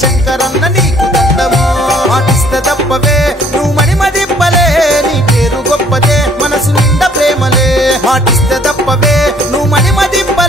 శంకరన్న నీకు దండము మాటిస్తే తప్పవే నువ్వు మణిమదిప్పలే నీ పేరు గొప్పదే మనసు నిండా ప్రేమలే మాటిస్తే తప్పవే నువ్వు మణిమదిప్పలే